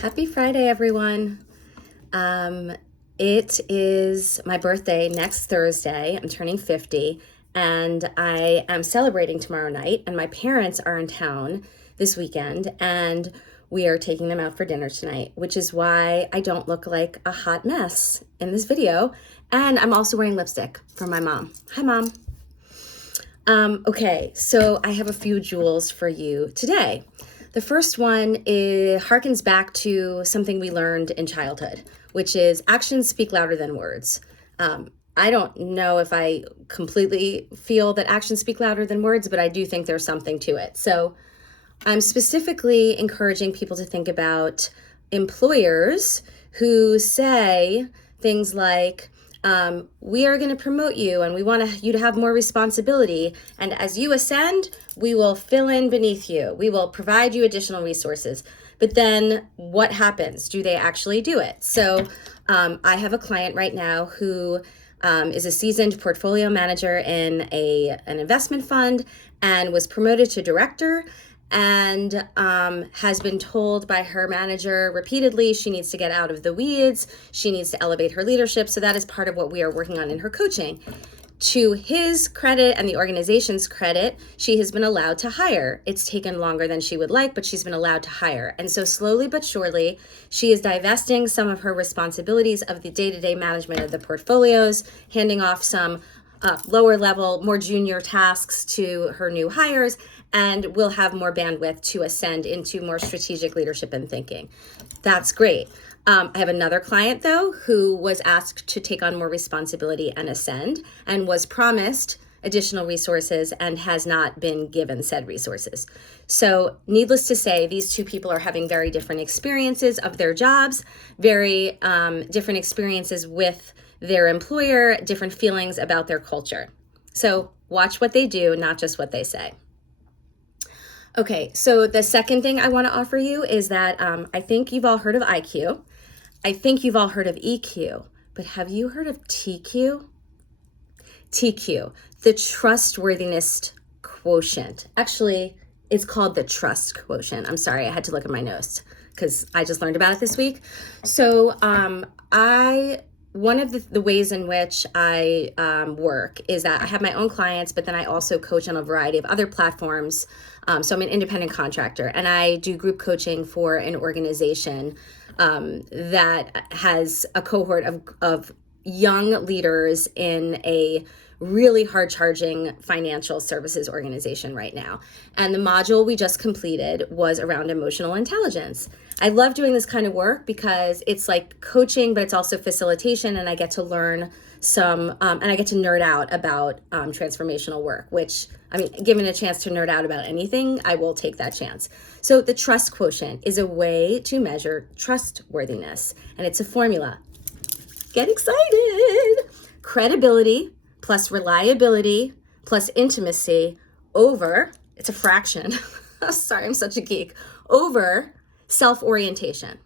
Happy Friday, everyone. It is my birthday next Thursday. I'm turning 50, and I am celebrating tomorrow night, and my parents are in town this weekend, and we are taking them out for dinner tonight, which is why I don't look like a hot mess in this video. And I'm also wearing lipstick for my mom. Hi, Mom. Okay, so I have a few jewels for you today. The first one harkens back to something we learned in childhood, which is actions speak louder than words. I don't know if I completely feel that actions speak louder than words, but I do think there's something to it. So I'm specifically encouraging people to think about employers who say things like, we are going to promote you and we want you to have more responsibility. And as you ascend, we will fill in beneath you. We will provide you additional resources. But then what happens? Do they actually do it? So I have a client right now who is a seasoned portfolio manager in an investment fund and was promoted to director, and has been told by her manager repeatedly she needs to get out of the weeds, she needs to elevate her leadership. So that is part of what we are working on in her coaching. To his credit and the organization's credit, she has been allowed to hire. It's taken longer than she would like, but she's been allowed to hire. And so slowly but surely, she is divesting some of her responsibilities of the day-to-day management of the portfolios, handing off some lower level, more junior tasks to her new hires, and will have more bandwidth to ascend into more strategic leadership and thinking. That's great. I have another client, though, who was asked to take on more responsibility and ascend and was promised additional resources and has not been given said resources. So needless to say, these two people are having very different experiences of their jobs, very different experiences with their employer, different feelings about their culture. So watch what they do, not just what they say. Okay, so the second thing I want to offer you is that I think you've all heard of IQ. I think you've all heard of EQ, but have you heard of TQ? TQ, the Trustworthiness Quotient. Actually, it's called the Trust Quotient. I'm sorry, I had to look at my notes because I just learned about it this week. So one of the ways in which I work is that I have my own clients, but then I also coach on a variety of other platforms. So I'm an independent contractor, and I do group coaching for an organization that has a cohort of young leaders in a really hard-charging financial services organization right now. And the module we just completed was around emotional intelligence. I love doing this kind of work because it's like coaching, but it's also facilitation, and I get to learn some, and I get to nerd out about transformational work, which, I mean, given a chance to nerd out about anything, I will take that chance. So the Trust Quotient is a way to measure trustworthiness, and it's a formula. Get excited! Credibility plus reliability plus intimacy over, it's a fraction, sorry, I'm such a geek, over self-orientation.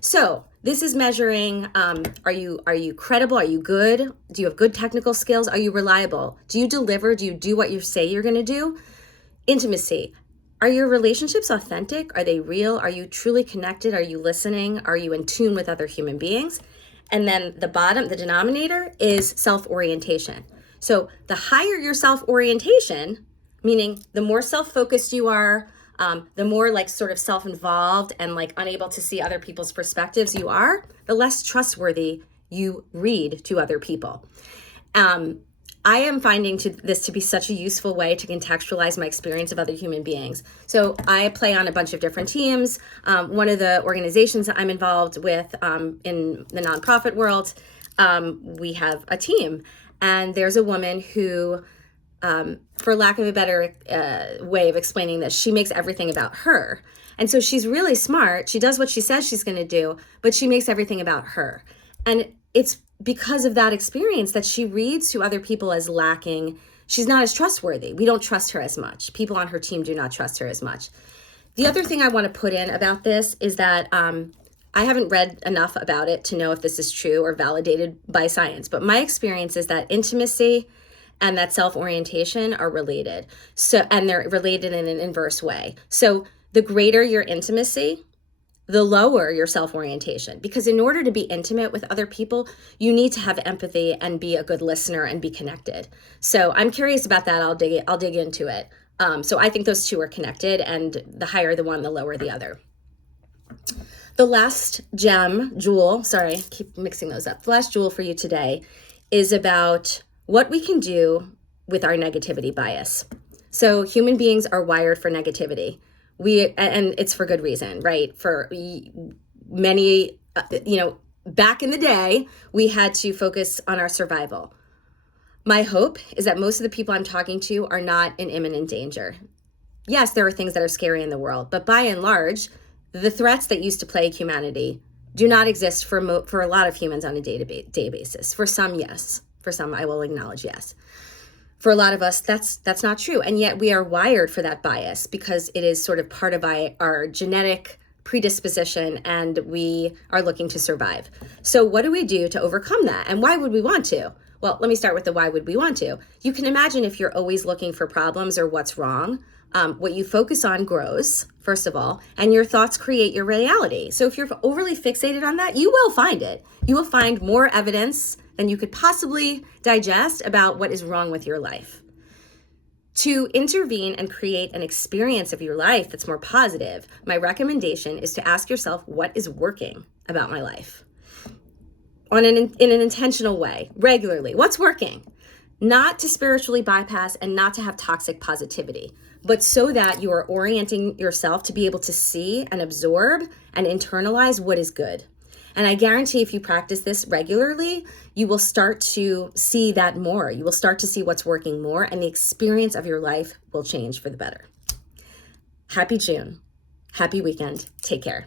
So this is measuring, are you credible? Are you good? Do you have good technical skills? Are you reliable? Do you deliver? Do you do what you say you're going to do? Intimacy. Are your relationships authentic? Are they real? Are you truly connected? Are you listening? Are you in tune with other human beings? And then the bottom, the denominator, is self-orientation. So the higher your self-orientation, meaning the more self-focused you are, the more like sort of self-involved and like unable to see other people's perspectives you are, the less trustworthy you read to other people. I am finding this to be such a useful way to contextualize my experience of other human beings. So I play on a bunch of different teams. One of the organizations that I'm involved with in the nonprofit world, we have a team, and there's a woman who, for lack of a better way of explaining this, she makes everything about her. And so she's really smart. She does what she says she's going to do, but she makes everything about her. And it's because of that experience that she reads to other people as lacking. She's not as trustworthy. We don't trust her as much. People on her team do not trust her as much. The other thing I want to put in about this is that I haven't read enough about it to know if this is true or validated by science, but my experience is that intimacy and that self-orientation are related. So, and they're related in an inverse way. So the greater your intimacy, the lower your self-orientation. Because in order to be intimate with other people, you need to have empathy and be a good listener and be connected. So I'm curious about that. I'll dig into it. So I think those two are connected, and the higher the one, the lower the other. The last jewel, sorry, keep mixing those up. The last jewel for you today is about what we can do with our negativity bias. So human beings are wired for negativity. And it's for good reason, right? For many, back in the day, we had to focus on our survival. My hope is that most of the people I'm talking to are not in imminent danger. Yes, there are things that are scary in the world, but by and large, the threats that used to plague humanity do not exist for a lot of humans on a day basis. For some, yes. For some, I will acknowledge yes. For a lot of us, that's not true. And yet we are wired for that bias because it is sort of part of our genetic predisposition, and we are looking to survive. So what do we do to overcome that? And why would we want to? Well, let me start with the why would we want to. You can imagine if you're always looking for problems or what's wrong, what you focus on grows, first of all, and your thoughts create your reality. So if you're overly fixated on that, you will find it. You will find more evidence than you could possibly digest about what is wrong with your life. To intervene and create an experience of your life that's more positive, my recommendation is to ask yourself, what is working about my life? In an intentional way, regularly. What's working? Not to spiritually bypass and not to have toxic positivity, but so that you are orienting yourself to be able to see and absorb and internalize what is good. And I guarantee if you practice this regularly, you will start to see that more. You will start to see what's working more, and the experience of your life will change for the better. Happy June. Happy weekend. Take care.